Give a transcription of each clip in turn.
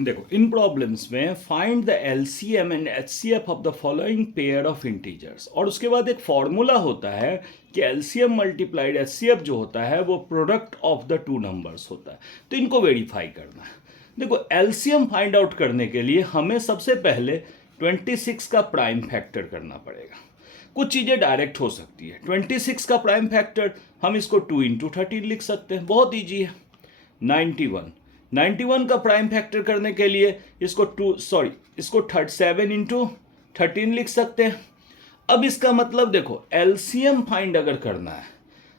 देखो इन प्रॉब्लम्स में find the LCM and HCF of the following pair of integers, और उसके बाद एक फॉर्मूला होता है कि एलसीएम मल्टीप्लाइड एचसीएफ जो होता है वो product of the two numbers होता है। तो इनको वेरीफाई करना है। देखो एलसीएम फाइंड आउट करने के लिए हमें सबसे पहले 26 का प्राइम फैक्टर करना पड़ेगा। कुछ चीज़ें डायरेक्ट हो सकती है। 26 का प्राइम फैक्टर हम इसको 2 इंटू 13 लिख सकते हैं, बहुत ईजी है। 91 का प्राइम फैक्टर करने के लिए इसको 7 इंटू 13 लिख सकते हैं। अब इसका मतलब देखो एलसीएम फाइंड अगर करना है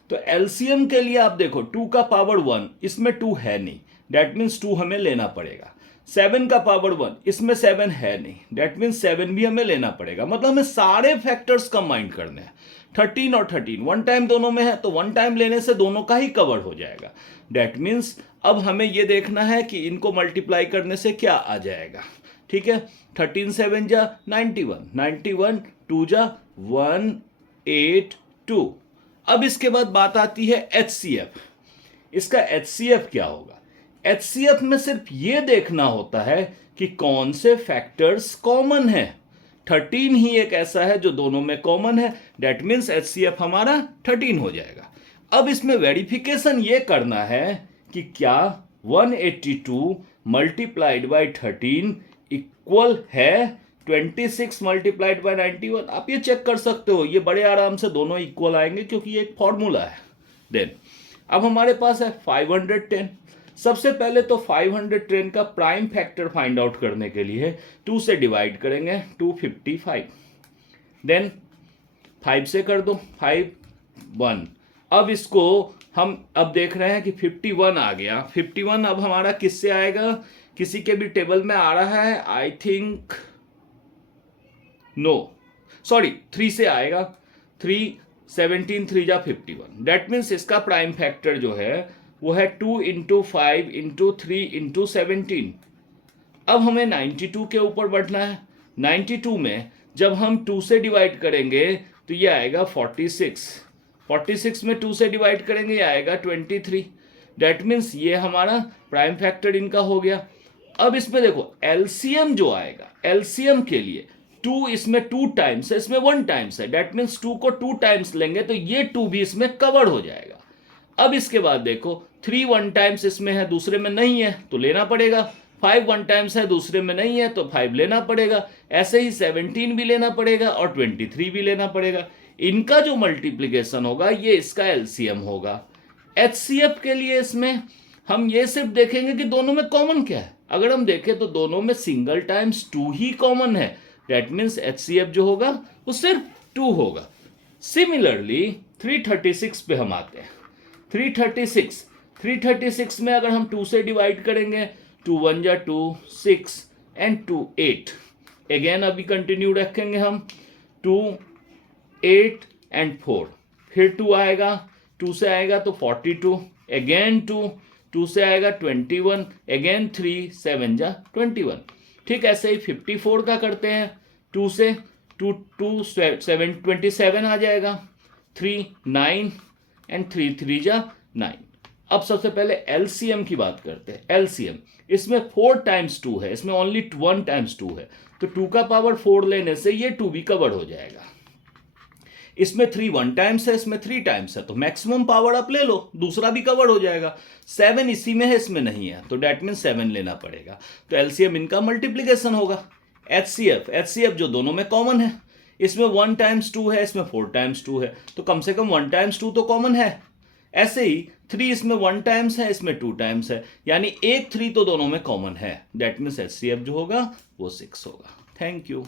तो एलसीएम के लिए आप देखो 2 का पावर 1, इसमें 2 है नहीं, डेट मीन्स 2 हमें लेना पड़ेगा। 7 का पावर 1, इसमें 7 है नहीं, डेट मीन्स 7 भी हमें लेना पड़ेगा। मतलब हमें सारे फैक्टर्स कंबाइन करने हैं। 13 और 13 वन टाइम दोनों में है, तो वन टाइम लेने से दोनों का ही कवर हो जाएगा। डेट मीन्स अब हमें यह देखना है कि इनको मल्टीप्लाई करने से क्या आ जाएगा। ठीक है, 13 7 जा 91, 2 जा 182। अब इसके बाद बात आती है एचसीएफ। इसका एचसीएफ क्या होगा? एचसीएफ में सिर्फ ये देखना होता है कि कौन से फैक्टर्स कॉमन है। 13 ही एक ऐसा है जो दोनों में कॉमन है, डेट मीन्स एचसीएफ हमारा 13 हो जाएगा। अब इसमें वेरिफिकेशन ये करना है कि क्या 182 मल्टीप्लाइड बाई 13 इक्वल है 26 मल्टीप्लाइड बाई 91। आप ये चेक कर सकते हो, ये बड़े आराम से दोनों इक्वल आएंगे क्योंकि ये एक फॉर्मूला है। देन अब हमारे पास है 510। सबसे पहले तो 510 का प्राइम फैक्टर फाइंड आउट करने के लिए 2 से डिवाइड करेंगे, 255। देन 5 से कर दो, 5 1। अब इसको हम अब देख रहे हैं कि 51 आ गया। 51 अब हमारा किससे आएगा? किसी के भी टेबल में आ रहा है, आई थिंक नो, सॉरी 3 से आएगा। 3 17 3 जा 51। डेट मीन्स इसका प्राइम फैक्टर जो है वो है 2 इंटू 5 इंटू 3 इंटू 17। अब हमें 92 के ऊपर बढ़ना है। 92 में जब हम 2 से डिवाइड करेंगे तो ये आएगा 46। 46 में 2 से डिवाइड करेंगे ये आएगा 23। डेट मीन्स ये हमारा प्राइम फैक्टर इनका हो गया। अब इसमें देखो एलसीएम जो आएगा, एलसीएम के लिए 2 इसमें 2 टाइम्स है, इसमें 1 टाइम्स है। डेट मीन्स 2 को 2 टाइम्स लेंगे तो ये 2 भी इसमें कवर हो जाएगा। अब इसके बाद देखो 3 1 टाइम्स इसमें है, दूसरे में नहीं है तो लेना पड़ेगा। 5 1 टाइम्स है, दूसरे में नहीं है तो 5 लेना पड़ेगा। ऐसे ही 17 भी लेना पड़ेगा और 23 भी लेना पड़ेगा। इनका जो मल्टीप्लिकेशन होगा ये इसका एलसीएम होगा। एचसीएफ के लिए इसमें हम ये सिर्फ देखेंगे कि दोनों में कॉमन क्या है। अगर हम देखें तो दोनों में सिंगल टाइम्स 2 ही कॉमन है। डेट मीन्स एचसीएफ जो होगा वो सिर्फ 2 होगा। सिमिलरली 336 पे हम आते हैं। 336 में अगर हम 2 से डिवाइड करेंगे, 2 1 जा 2 6 एंड 2 8। अगेन अभी कंटिन्यू रखेंगे हम, 2 8 एंड 4। फिर 2 आएगा, 2 से आएगा तो 42, अगेन 2 से आएगा 21, अगेन 3 7 जा 21। ठीक ऐसे ही 54 का करते हैं। 2 से 2 7 27 आ जाएगा, 3 9 एंड 3 3 जा 9। अब सबसे पहले एलसीएम की बात करते हैं। एलसीएम इसमें 4 टाइम्स 2 है, इसमें ओनली 1 टाइम्स 2 है, तो 2 का पावर 4 लेने से ये 2 भी कवर हो जाएगा। इसमें 3 1 टाइम्स है, इसमें 3 टाइम्स है, तो मैक्सिमम पावर आप ले लो, दूसरा भी कवर हो जाएगा। 7 इसी में है, इसमें नहीं है, तो डेट मीन 7 लेना पड़ेगा। तो एलसीएम इनका मल्टीप्लीकेशन होगा। एचसीएफ जो दोनों में कॉमन है, इसमें 1 टाइम्स 2 है, इसमें 4 टाइम्स 2 है, तो कम से कम 1 टाइम्स 2 तो कॉमन है। ऐसे ही 3 इसमें 1 टाइम्स है, इसमें 2 टाइम्स है, यानी 1 3 तो दोनों में कॉमन है। डेट मीन्स एचसीएफ जो होगा वो 6 होगा। Thank you.